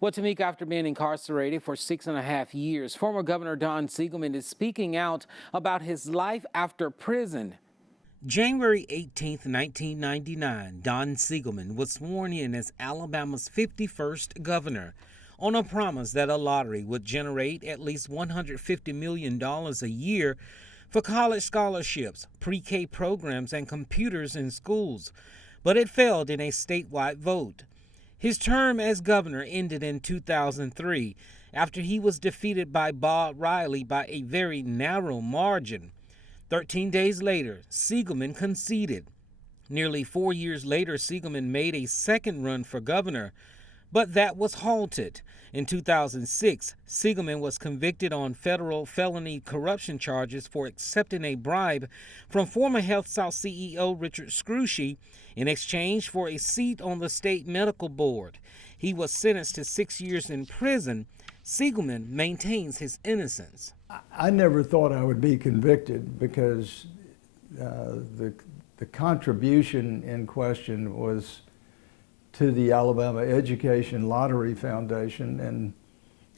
Well, Tamika, after being incarcerated for 6.5 years, former Governor Don Siegelman is speaking out about his life after prison. January 18, 1999, Don Siegelman was sworn in as Alabama's 51st governor on a promise that a lottery would generate at least $150 million a year for college scholarships, pre-K programs, and computers in schools. But it failed in a statewide vote. His term as governor ended in 2003 after he was defeated by Bob Riley by a very narrow margin. 13 days later, Siegelman conceded. Nearly 4 years later, Siegelman made a second run for governor, but that was halted. In 2006, Siegelman was convicted on federal felony corruption charges for accepting a bribe from former Health South CEO Richard Scrushy in exchange for a seat on the state medical board. He was sentenced to 6 years in prison. Siegelman maintains his innocence. I never thought I would be convicted because the contribution in question was to the Alabama Education Lottery Foundation, and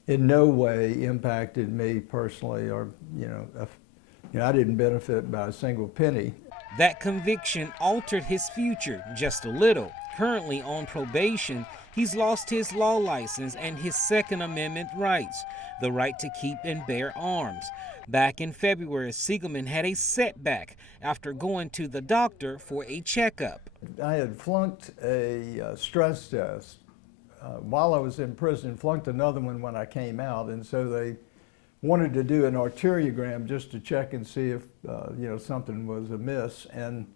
in no way impacted me personally, or I didn't benefit by a single penny. That conviction altered his future just a little. Currently on probation, he's lost his law license and his Second Amendment rights, the right to keep and bear arms. Back in February, Siegelman had a setback after going to the doctor for a checkup. I had flunked a stress test while I was in prison, flunked another one when I came out, and so they wanted to do an arteriogram just to check and see if something was amiss. And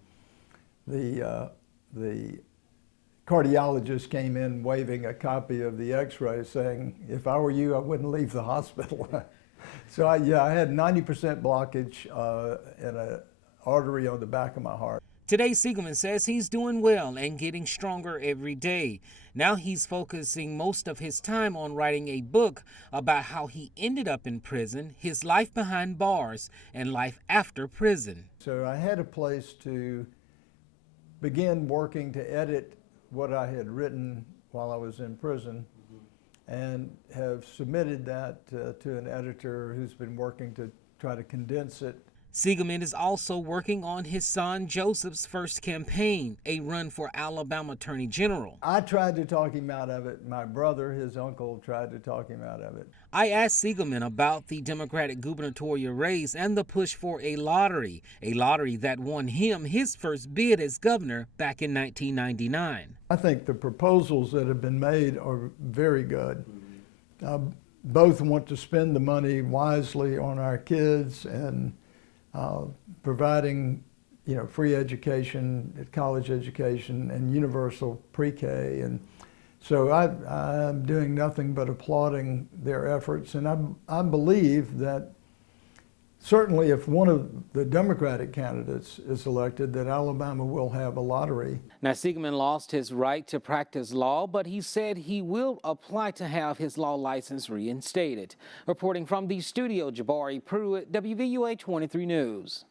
the cardiologist came in waving a copy of the x-ray saying, if I were you, I wouldn't leave the hospital. So I had 90% blockage in an artery on the back of my heart. Today, Siegelman says he's doing well and getting stronger every day. Now he's focusing most of his time on writing a book about how he ended up in prison, his life behind bars, and life after prison. So I had a place to begin working to edit what I had written while I was in prison, and have submitted that to an editor who's been working to try to condense it. Siegelman is also working on his son Joseph's first campaign, a run for Alabama Attorney General. I tried to talk him out of it. My brother, his uncle, tried to talk him out of it. I asked Siegelman about the Democratic gubernatorial race and the push for a lottery that won him his first bid as governor back in 1999. I think the proposals that have been made are very good. Both want to spend the money wisely on our kids and providing, free education, college education, and universal pre-K. And so I'm doing nothing but applauding their efforts. And I believe that certainly if one of the Democratic candidates is elected, that Alabama will have a lottery. Now, Siegelman lost his right to practice law, but he said he will apply to have his law license reinstated. Reporting from the studio, Jabari Pruitt, WVUA 23 News.